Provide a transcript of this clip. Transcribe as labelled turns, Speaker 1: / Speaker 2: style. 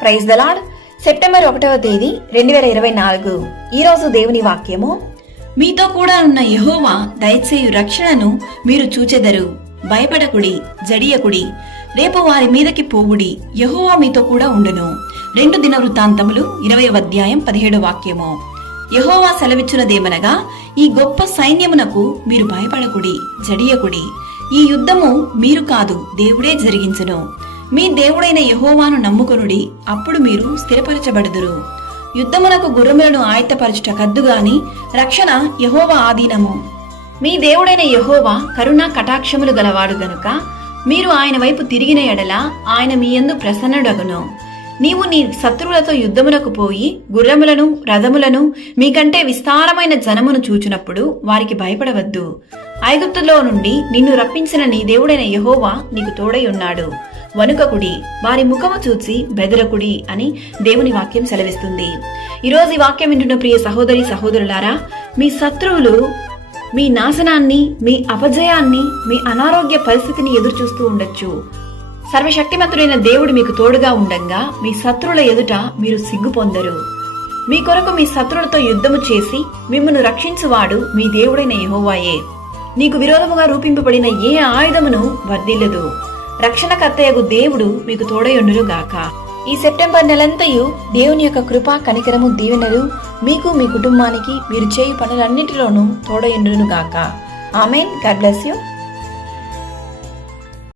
Speaker 1: Praise the Lord September ఒకటవ తేదీ రెండు వేల ఇరవై నాలుగు. ఈ రోజు దేవుని వాక్యము
Speaker 2: మీతో కూడా ఉన్న యహోవా దయచేయు రక్షణను మీరు చూచెదరు. భయపడకుడి జడియకుడి రేపు వారి మీదకి పోవుడి యహోవా మీతో కూడా ఉండును. రెండు దిన వృత్తాంతములు ఇరవై అధ్యాయం పదిహేడు వాక్యము. యహోవా సెలవిచ్చునదేమనగా ఈ గొప్ప సైన్యమునకు మీరు భయపడకుడి జడియకుడి. ఈ యుద్ధము మీరు కాదు దేవుడే జరిగించును. మీ దేవుడైన యహోవాను నమ్ముకొనుడి అప్పుడు మీరు స్థిరపరచబడుదురు. యుద్ధమునకు గుర్రములను ఆయత్తపరచుట కద్దుగాని రక్షణ యహోవా ఆధీనము.
Speaker 1: మీ దేవుడైన యహోవా కరుణా కటాక్షములు గలవాడు గనుక మీరు ఆయన వైపు తిరిగిన ఎడల ఆయన మీ యందు ప్రసన్నుడగును. నీవు నీ శత్రువులతో యుద్ధమునకు పోయి గుర్రములను రథములను మీకంటే విస్తారమైన జనమును చూచినప్పుడు వారికి భయపడవద్దు. ఐగుప్తులో నుండి నిన్ను రప్పించిన నీ దేవుడైన యహోవా నీకు తోడై ఉన్నాడు. వణుకకుడి వారి ముఖము చూచి బెదరకుడి అని దేవుని వాక్యం సెలవిస్తుంది. ఈరోజు ఈ వాక్యం వింటున్న ప్రియ సహోదరి సహోదరులారా మీ శత్రువులు మీ నాశనాన్ని మీ అపజయాన్ని మీ అనారోగ్య పరిస్థితిని ఎదురుచూస్తూ ఉండొచ్చు. సర్వశక్తిమంతుడైన దేవుడు మీకు తోడుగా ఉండంగా మీ శత్రువుల ఎదుట మీరు సిగ్గు పొందరు. మీ కొరకు మీ శత్రువులతో యుద్ధము చేసి మిమ్మల్ని రక్షించువాడు మీ దేవుడైన యహోవాయే. నీకు విరోధముగా రూపింపబడిన ఏ ఆయుధమును వర్ధిల్లదు. రక్షణకర్తయగు దేవుడు మీకు తోడయుండును గాక ఈ సెప్టెంబర్ నెలంతయు దేవుని యొక్క కృప కనికరము దీవెనలు మీకు మీ కుటుంబానికి మీరు చేయు పనులన్నింటిలోనూ తోడయుండును గాక ఆమెన్. God bless you.